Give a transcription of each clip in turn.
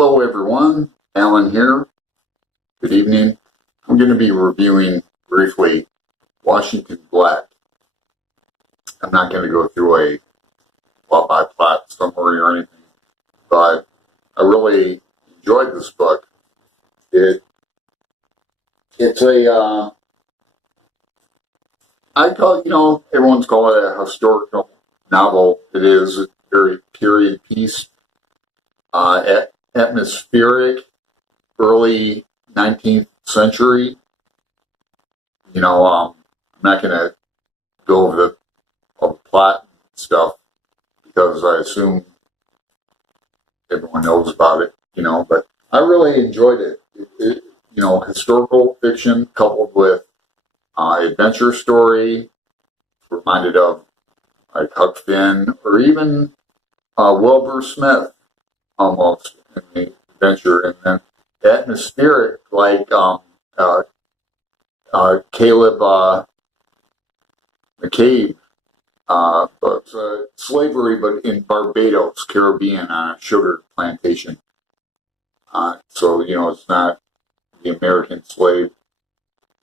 Hello everyone, Alan here. Good evening. I'm going to be reviewing briefly Washington Black. I'm not going to go through a plot-by-plot summary or anything, but I really enjoyed this book. It's a, I call it, everyone's calling it a historical novel. It is a very period piece, atmospheric, early 19th century. I'm not going to go over all the plot stuff because I assume everyone knows about it, but I really enjoyed it. Historical fiction coupled with adventure story, reminded of like Huck Finn or even Wilbur Smith almost in the adventure, and then atmospheric like Caleb McCabe books, slavery, but in Barbados, Caribbean, on a sugar plantation. So it's not the American slave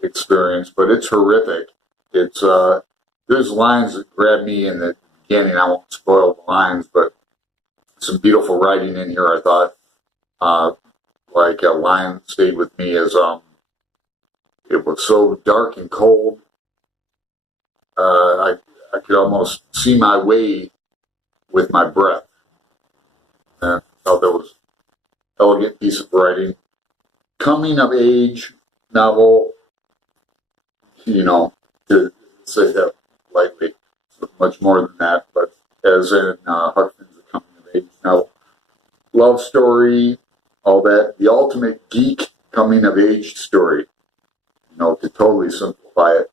experience, but it's horrific. It's there's lines that grab me in the beginning. I won't spoil the lines, but some beautiful writing in here. I thought, like a line stayed with me as it was so dark and cold. I could almost see my way with my breath. And I thought that was an elegant piece of writing. Coming of age novel, to say that lightly, so much more than that, but as in Huck Finn's a coming of age novel. Love story, all that. The ultimate geek coming of age story, to totally simplify it.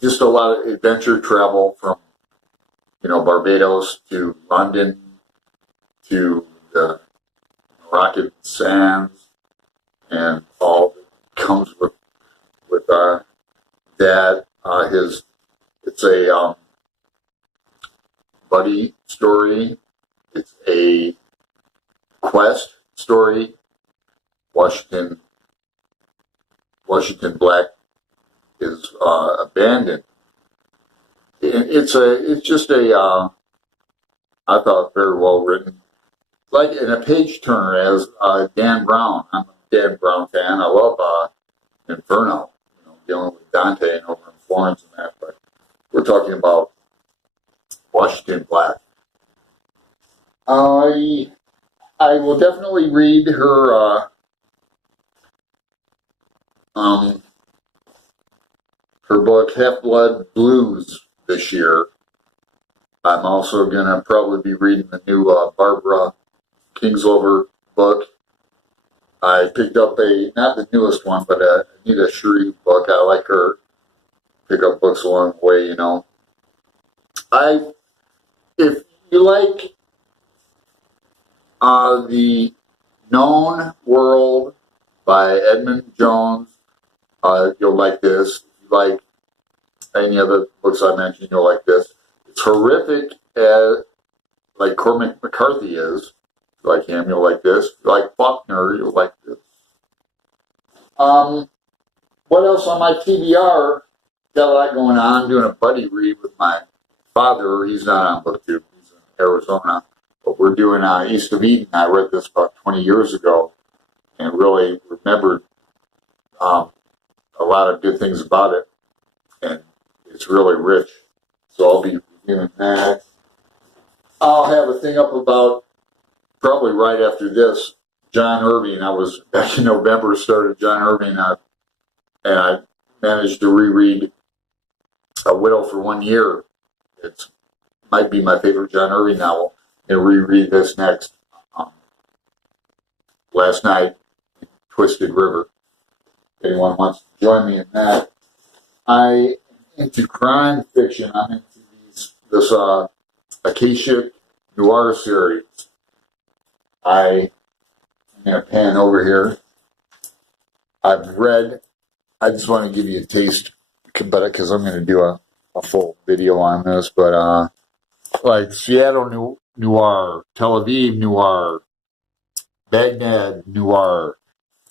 Just a lot of adventure travel from, Barbados to London to the Moroccan sands, and all that comes with that. It's a buddy story. It's a quest story. Washington Black is abandoned. It's just a I thought very well written, like in a page turner as Dan Brown. I'm a Dan Brown fan. I love Inferno, dealing with Dante and over in Florence and that. But we're talking about Washington Black. I will definitely read her her book Half-Blood Blues this year. I'm also going to probably be reading the new Barbara Kingslover book. I picked up not the newest one, but Anita Shreve book. I like her. Pick up books along the way, If you like The Known World by Edmund Jones, you'll like this. If you like any other books I mentioned, you'll like this. It's horrific like Cormac McCarthy is. If you like him, you'll like this. If you like Faulkner, you'll like this. What else on my TBR? Got a lot going on. I'm doing a buddy read with my father. He's not on BookTube. He's in Arizona. But we're doing East of Eden. I read this about 20 years ago and really remembered a lot of good things about it. And it's really rich. So I'll be reviewing that. I'll have a thing up about, probably right after this, John Irving. I was, back in November, started John Irving, and I managed to reread A Widow for 1 year. It might be my favorite John Irving novel. And reread this next. Last night, Twisted River. If anyone wants to join me in that. I'm into crime fiction. I'm into this Akashic Noir series. I'm going to pan over here. I've read, I just want to give you a taste, because I'm going to do a full video on this, but like Seattle Noir, Tel Aviv Noir, Baghdad Noir.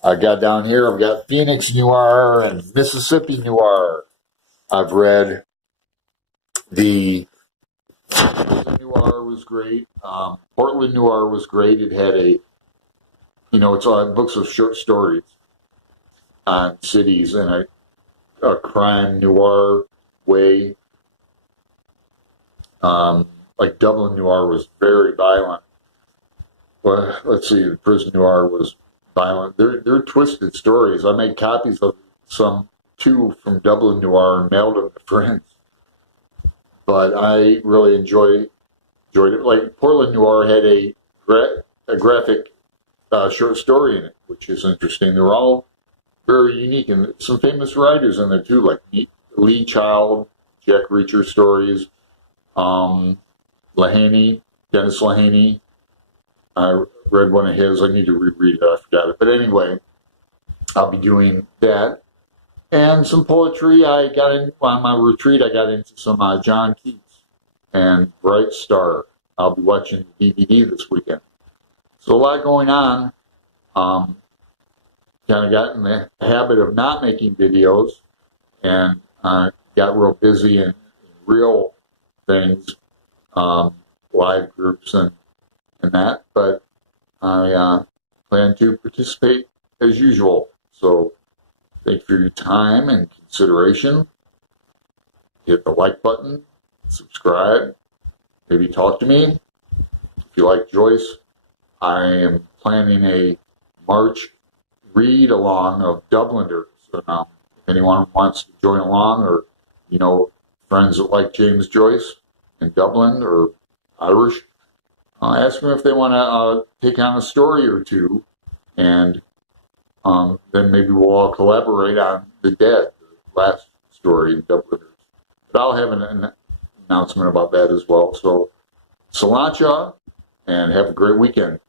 I got down here, I've got Phoenix Noir and Mississippi Noir. I've read the Noir was great. Portland Noir was great. It had it's on books of short stories on cities and a crime noir way. Like Dublin Noir was very violent. Well, let's see, the Prison Noir was violent. They're twisted stories. I made copies of two from Dublin Noir and mailed them to friends. But I really enjoyed it. Like Portland Noir had a graphic short story in it, which is interesting. They're all very unique, and some famous writers in there too, like Lee Child, Jack Reacher stories, Dennis Lehane. I read one of his. I need to reread it. I forgot it. But anyway, I'll be doing that. And some poetry. On my retreat, I got into some John Keats and Bright Star. I'll be watching the DVD this weekend. So a lot going on. Kind of got in the habit of not making videos and got real busy in real things, live groups and that. But I plan to participate as usual. So thank you for your time and consideration. Hit the like button, subscribe, maybe talk to me. If you like Joyce, I am planning a March read along of Dubliners. If anyone wants to join along, or friends that like James Joyce in Dublin or Irish, ask them if they want to take on a story or two, and then maybe we'll all collaborate on The Dead, the last story in Dubliners. But I'll have an announcement about that as well. So, Salancha, and have a great weekend.